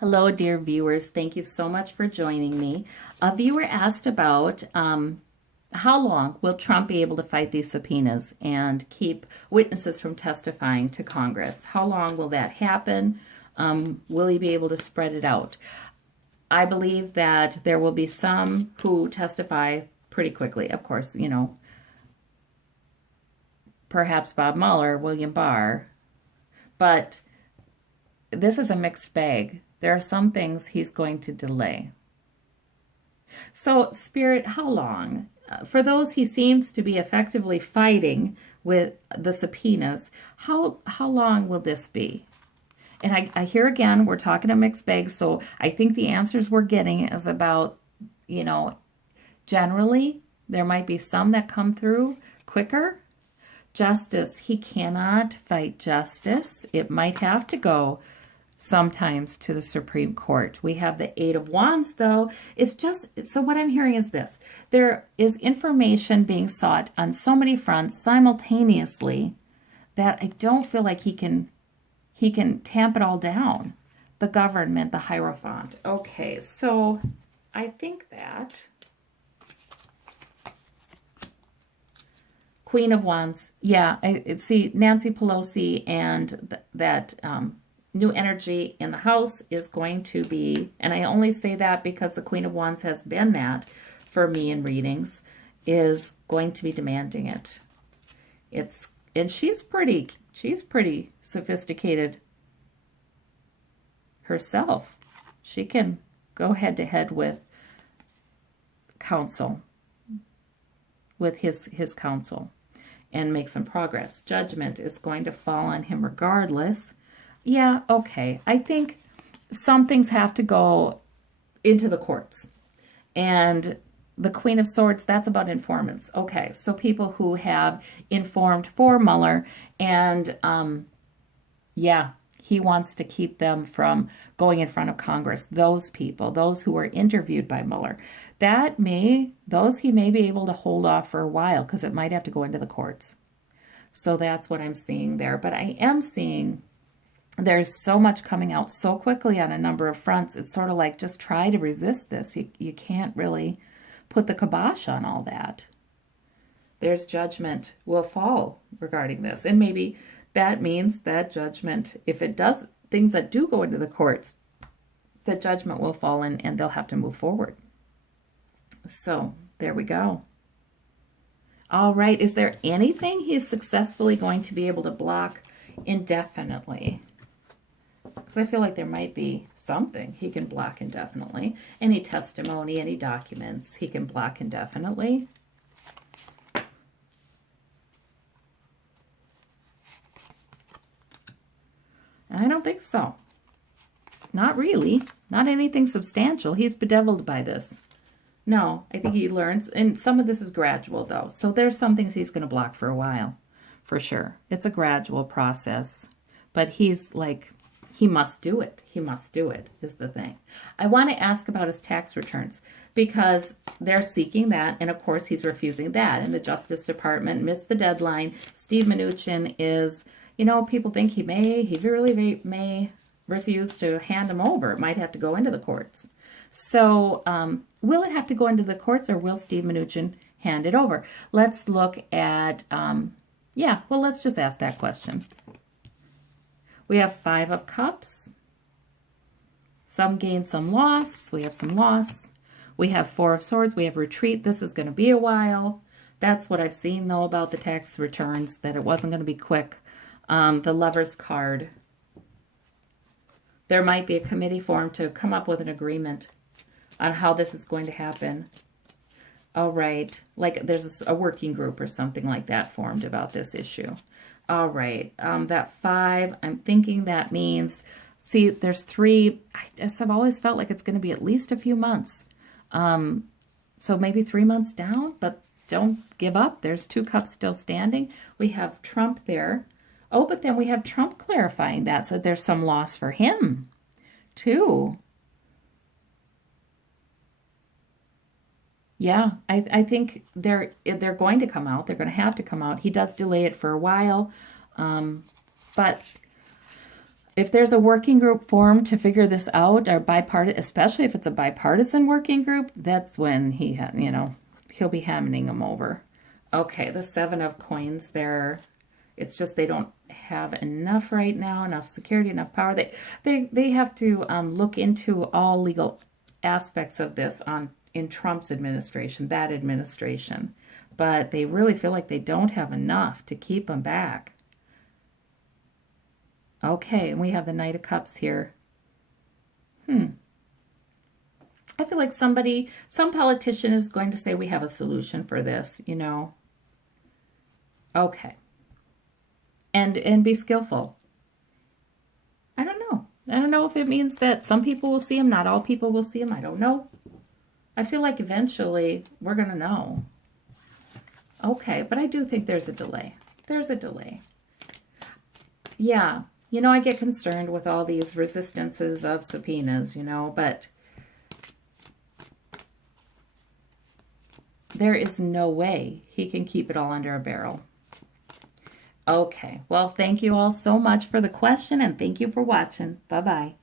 Hello, dear viewers. Thank you so much for joining me. A viewer asked about how long will Trump be able to fight these subpoenas and keep witnesses from testifying to Congress? How long will that happen? Will he be able to spread it out? I believe that there will be some who testify pretty quickly. Of course, perhaps Bob Mueller, William Barr, but this is a mixed bag. There are some things he's going to delay. So, Spirit, how long? For those he seems to be effectively fighting with the subpoenas, how long will this be? And I hear again, we're talking a mixed bag, so I think the answers we're getting is about, generally, there might be some that come through quicker. Justice, he cannot fight justice. It might have to go sometimes to the Supreme Court. We have the Eight of Wands, though. It's just, so what I'm hearing is this. There is information being sought on so many fronts simultaneously that I don't feel like he can tamp it all down. The government, the Hierophant. Okay, so I think that Queen of Wands, yeah, I see Nancy Pelosi and that new energy in the house is going to be, and I only say that because the Queen of Wands has been that for me in readings, is going to be demanding it. And she's pretty sophisticated herself. She can go head to head with counsel, with his counsel, and make some progress. Judgment is going to fall on him regardless. Yeah, okay. I think some things have to go into the courts. And the Queen of Swords, that's about informants. Okay, so people who have informed for Mueller, and yeah, he wants to keep them from going in front of Congress. Those people, those who were interviewed by Mueller, those he may be able to hold off for a while because it might have to go into the courts. So that's what I'm seeing there. But I am seeing there's so much coming out so quickly on a number of fronts. It's sort of like, just try to resist this. You can't really put the kibosh on all that. There's judgment will fall regarding this. And maybe that means that judgment, if it does, things that do go into the courts, the judgment will fall and they'll have to move forward. So there we go. All right. Is there anything he's successfully going to be able to block indefinitely? Because I feel like there might be something he can block indefinitely. Any testimony, any documents he can block indefinitely. I don't think so. Not really. Not anything substantial. He's bedeviled by this. No, I think he learns. And some of this is gradual, though. So there's some things he's going to block for a while, for sure. It's a gradual process. But he's like, he must do it. He must do it, is the thing. I want to ask about his tax returns because they're seeking that. And, of course, he's refusing that. And the Justice Department missed the deadline. Steve Mnuchin is, people think he really may refuse to hand them over. It might have to go into the courts. So will it have to go into the courts or will Steve Mnuchin hand it over? Let's look at, let's just ask that question. We have Five of Cups. Some gain, some loss. We have some loss. We have Four of Swords. We have retreat. This is going to be a while. That's what I've seen, though, about the tax returns, that it wasn't going to be quick. The Lover's card. There might be a committee formed to come up with an agreement on how this is going to happen. All right. Like there's a working group or something like that formed about this issue. All right. That 5, I'm thinking that means, see, there's 3. I've always felt like it's going to be at least a few months. So maybe 3 months down, but don't give up. There's 2 cups still standing. We have Trump there. Oh, but then we have Trump clarifying that. So there's some loss for him, too. Yeah, I think they're going to come out. They're going to have to come out. He does delay it for a while. But If there's a working group formed to figure this out, or bipartisan, especially if it's a bipartisan working group, that's when he'll be hammering them over. Okay, the 7 of coins there. It's just they don't have enough right now, enough security, enough power. They have to look into all legal aspects of this in Trump's administration, that administration. But they really feel like they don't have enough to keep them back. Okay, and we have the Knight of Cups here. I feel like some politician is going to say we have a solution for this, Okay. And be skillful. I don't know. I don't know if it means that some people will see him, not all people will see him. I don't know. I feel like eventually we're going to know. Okay, but I do think there's a delay. There's a delay. Yeah, I get concerned with all these resistances of subpoenas, but there is no way he can keep it all under a barrel. Okay, well, thank you all so much for the question, and thank you for watching. Bye-bye.